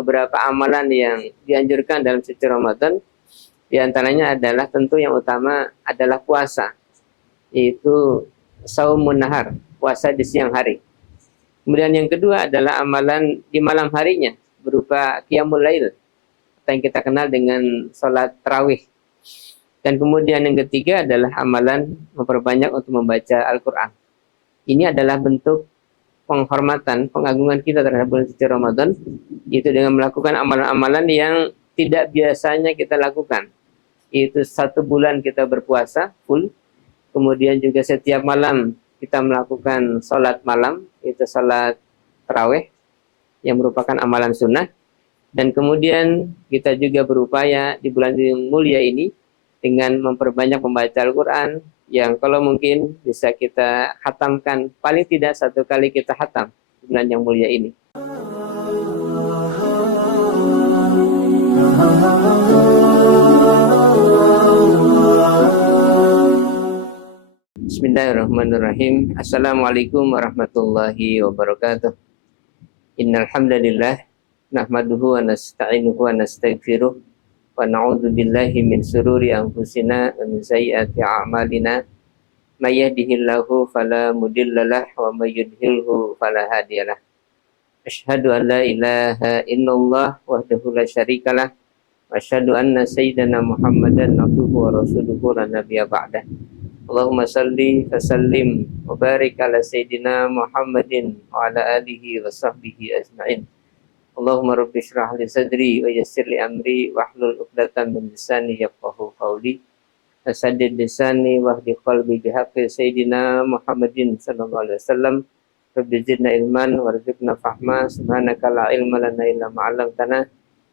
beberapa amalan yang dianjurkan dalam suci Ramadan. Di antaranya adalah tentu yang utama adalah puasa, yaitu saumun nahar, puasa di siang hari. Kemudian yang kedua adalah amalan di malam harinya berupa qiyamul lail, atau yang kita kenal dengan sholat tarawih. Dan kemudian yang ketiga adalah amalan memperbanyak untuk membaca Al-Quran. Ini adalah bentuk penghormatan, pengagungan kita terhadap bulan suci Ramadan, yaitu dengan melakukan amalan-amalan yang tidak biasanya kita lakukan. Yaitu 1 bulan kita berpuasa full, kemudian juga setiap malam kita melakukan sholat malam, yaitu sholat tarawih, yang merupakan amalan sunnah. Dan kemudian kita juga berupaya di bulan yang mulia ini dengan memperbanyak membaca Al-Quran, yang kalau mungkin bisa kita khatamkan, paling tidak 1 kali kita khatam di bulan yang mulia ini. Bismillahirrahmanirrahim. Assalamualaikum warahmatullahi wabarakatuh. Innal hamdalillah nahmaduhu wa nasta'inuhu wa nastaghfiruh wa na'udzu billahi min sururi anfusina wa min sayyiati a'malina. May yahdihillahu fala mudhillalah wa may yudhlilhu fala hadiyalah. Asyhadu an la ilaha illallah wahdahu la syarikalah wa asyhadu anna sayyidana Muhammadan abduhu wa rasuluhu la nabiyya ba'dah. Allahumma salli wa sallim wa barik ala sayyidina Muhammadin wa ala alihi wa sahbihi ajma'in. Allahumma rabbi shrah li sadri wa yassir li amri wa hlul 'uqdatam min lisani yafqahu qawli. Asaddid lisani wa hdi qalbi bihaqqi sayyidina Muhammadin sallallahu alaihi wasallam. Rabbi zidna ilman warzuqna fahma. Subhanaka la ilma lana illa ma 'allamtana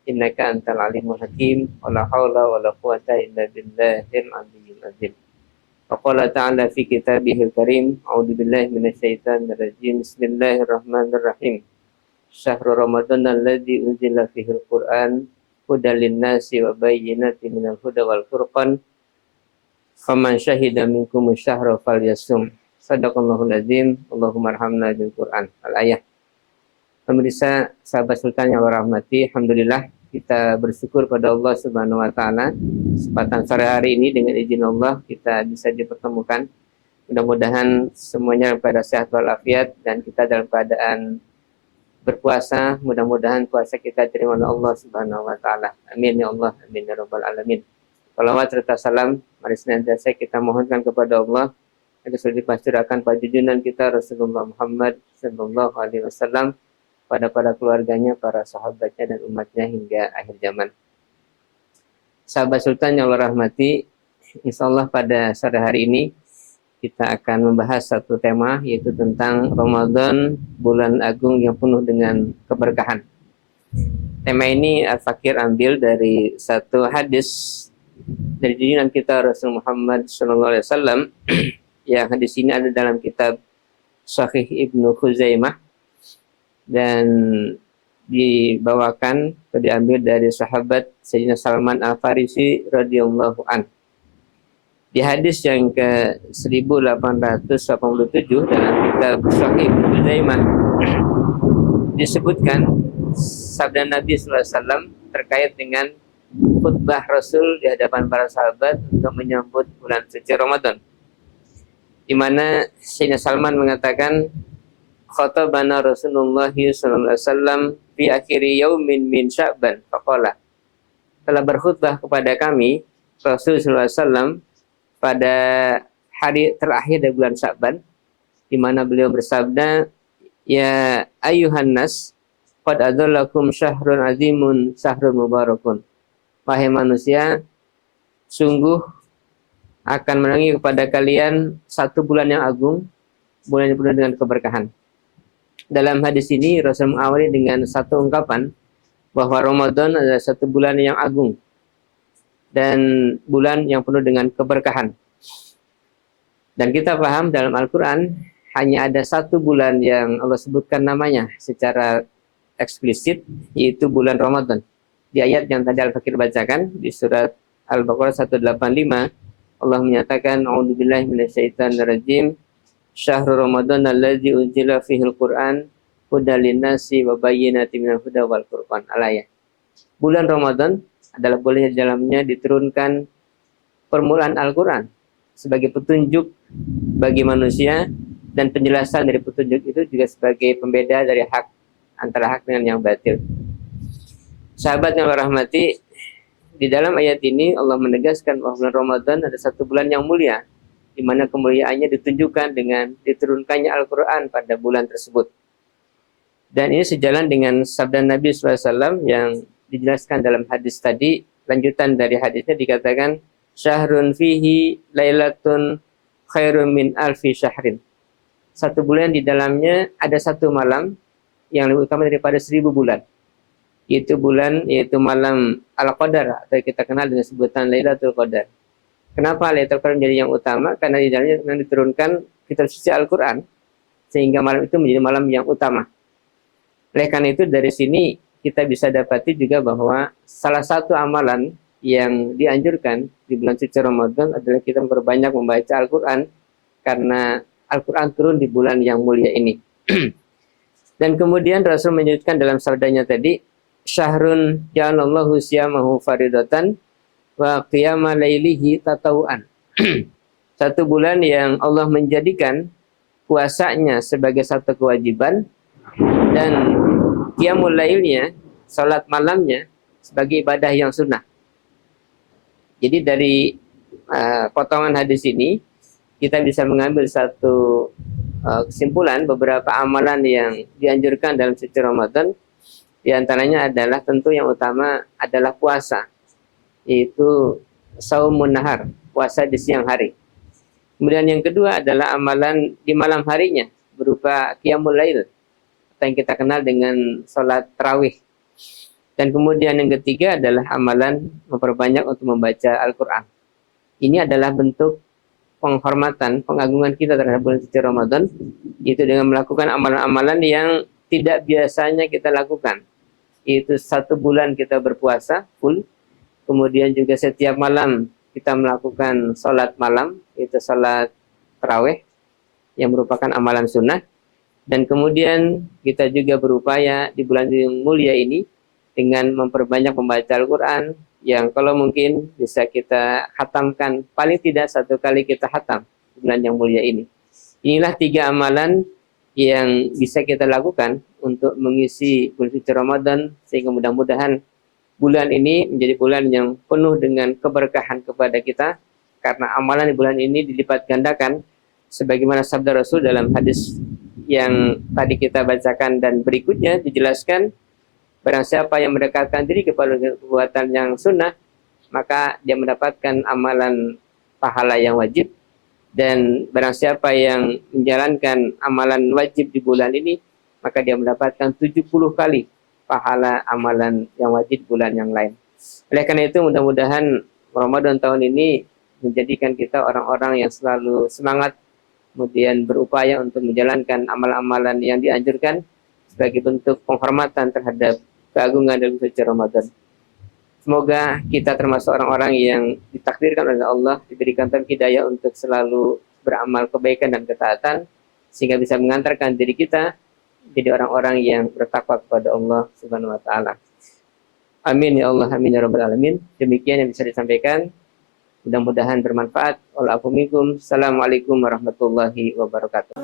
innaka antal alimul hakim. Wa la haula wa la quwwata illa billahil aliyyil azim. Faqala ta'ala fi kitabihil karim, a'udzu billahi minasyaitonir rajim. Bismillahirrahmanirrahim. Syahrul Ramadan alladzi unzila fihil Qur'an hudal linnasi wa bayyinatin minal huda wal furqan. Faman syahida minkum syahra falyasum. Shadaqallahul azim. Allahumma arhamna bil Qur'an. Al-ayah. Pemirsa sahabat Sultan yang rahmati, alhamdulillah kita bersyukur pada Allah Subhanahu wa taala, kesempatan sore hari ini dengan izin Allah kita bisa dipertemukan. Mudah-mudahan semuanya pada sehat walafiat dan kita dalam keadaan berpuasa. Mudah-mudahan puasa kita diterima oleh Allah Subhanahu wa taala. Amin ya Allah, amin ya rabbal alamin. Salawat serta salam mari senantiasa kita mohonkan kepada Allah agar selalu dipasturkan pada junjungan kita Rasulullah Muhammad sallallahu alaihi wasallam, pada keluarganya, para sahabatnya dan umatnya hingga akhir zaman. Sahabat Sultan yang Allah rahmati, insyaallah pada sore hari ini kita akan membahas satu tema, yaitu tentang Ramadan, bulan agung yang penuh dengan keberkahan. Tema ini Al-Fakir ambil dari satu hadis dari junjungan kita Rasul Muhammad sallallahu alaihi wasallam, yang hadis ini ada dalam kitab Sahih Ibnu Khuzaimah dan dibawakan atau diambil dari sahabat Sayyidina Salman Al-Farisi radhiyallahu an. Di hadis yang ke 1887 dalam kitab Sahih Ibnu Khuzaimah disebutkan sabda Nabi sallallahu alaihi wasallam terkait dengan khutbah Rasul di hadapan para sahabat untuk menyambut bulan suci Ramadan, di mana Sayyidina Salman mengatakan, khatabana Rasulullah sallallahu alaihi wasallam fi akhiri yaumin min Sya'ban faqala, telah berkhutbah kepada kami Rasul sallallahu alaihi wasallam pada hari terakhir dari bulan Sya'ban, di mana beliau bersabda, ya ayyuhan nas qad adallakum syahrun azimun syahrun mubarakun. Wahai manusia, sungguh akan menerangi kepada kalian 1 bulan yang agung, bulan yang penuh dengan keberkahan. Dalam hadis ini Rasul mengawali dengan satu ungkapan bahwa Ramadan adalah 1 bulan yang agung dan bulan yang penuh dengan keberkahan. Dan kita paham dalam Al-Quran hanya ada 1 bulan yang Allah sebutkan namanya secara eksplisit, yaitu bulan Ramadan. Di ayat yang tadi Al-Fakir bacakan di surat Al-Baqarah 185, Allah menyatakan, a'udzubillahi minasyaitonir rajim. Syahrul Ramadan allazi unzila fihil Qur'an hudal linnasi wa bayyinatin minal huda wal furqan. Al-ayah. Bulan Ramadan adalah bulan yang di dalamnya diturunkan permulaan Al-Quran sebagai petunjuk bagi manusia, dan penjelasan dari petunjuk itu juga sebagai pembeda dari hak, antara hak dengan yang batil. Sahabat yang rahmati, di dalam ayat ini Allah menegaskan bahwa bulan Ramadan ada satu bulan yang mulia, di mana kemuliaannya ditunjukkan dengan diturunkannya Al-Quran pada bulan tersebut. Dan ini sejalan dengan sabda Nabi SAW yang dijelaskan dalam hadis tadi. Lanjutan dari hadisnya dikatakan, syahrun fihi lailatun khairun min alfi syahrin. Satu bulan di dalamnya ada satu malam yang lebih utama daripada 1000 bulan. Yaitu malam Al-Qadar, atau kita kenal dengan sebutan Lailatul Qadar. Kenapa Lailatul Qadar menjadi yang utama? Karena di dalamnya diturunkan kitab suci Al-Quran, sehingga malam itu menjadi malam yang utama. Oleh karena itu dari sini kita bisa dapati juga bahwa salah satu amalan yang dianjurkan di bulan suci Ramadan adalah kita memperbanyak membaca Al-Quran, karena Al-Quran turun di bulan yang mulia ini. Dan kemudian Rasul menyebutkan dalam sabdanya tadi, syahrun ja'alallahu siyamahu faridatan wa qiyama lailihi tatawuan. Satu bulan yang Allah menjadikan puasanya sebagai satu kewajiban, dan qiyamul lailnya, salat malamnya, sebagai ibadah yang sunnah. Jadi dari potongan hadis ini kita bisa mengambil satu kesimpulan beberapa amalan yang dianjurkan dalam suci Ramadan. Di antaranya adalah tentu yang utama adalah puasa, yaitu saumun nahar, puasa di siang hari. Kemudian yang kedua adalah amalan di malam harinya berupa qiyamul lail, atau yang kita kenal dengan sholat tarawih. Dan kemudian yang ketiga adalah amalan memperbanyak untuk membaca Al-Quran. Ini adalah bentuk penghormatan, pengagungan kita terhadap bulan suci Ramadan, yaitu dengan melakukan amalan-amalan yang tidak biasanya kita lakukan. Yaitu satu bulan kita berpuasa full, kemudian juga setiap malam kita melakukan sholat malam, yaitu sholat tarawih, yang merupakan amalan sunnah. Dan kemudian kita juga berupaya di bulan yang mulia ini dengan memperbanyak membaca Al-Quran, yang kalau mungkin bisa kita khatamkan, paling tidak satu kali kita khatam di bulan yang mulia ini. Inilah 3 amalan yang bisa kita lakukan untuk mengisi bulan suci Ramadan, sehingga mudah-mudahan bulan ini menjadi bulan yang penuh dengan keberkahan kepada kita, karena amalan di bulan ini dilipat gandakan, sebagaimana sabda Rasul dalam hadis yang tadi kita bacakan dan berikutnya dijelaskan, barang siapa yang mendekatkan diri kepada perbuatan yang sunnah, maka dia mendapatkan amalan pahala yang wajib. Dan barang siapa yang menjalankan amalan wajib di bulan ini, maka dia mendapatkan 70 kali pahala amalan yang wajib di bulan yang lain. Oleh karena itu mudah-mudahan Ramadan tahun ini menjadikan kita orang-orang yang selalu semangat, kemudian berupaya untuk menjalankan amal-amalan yang dianjurkan sebagai bentuk penghormatan terhadap keagungan dalam suci Ramadan. Semoga kita termasuk orang-orang yang ditakdirkan oleh Allah, diberikan hidayah untuk selalu beramal kebaikan dan ketaatan, sehingga bisa mengantarkan diri kita jadi orang-orang yang bertakwa kepada Allah Subhanahu wa taala. Amin ya Allah, amin ya rabbal alamin. Demikian yang bisa disampaikan. Mudah-mudahan bermanfaat. Waalaikumsalam. Assalamualaikum warahmatullahi wabarakatuh.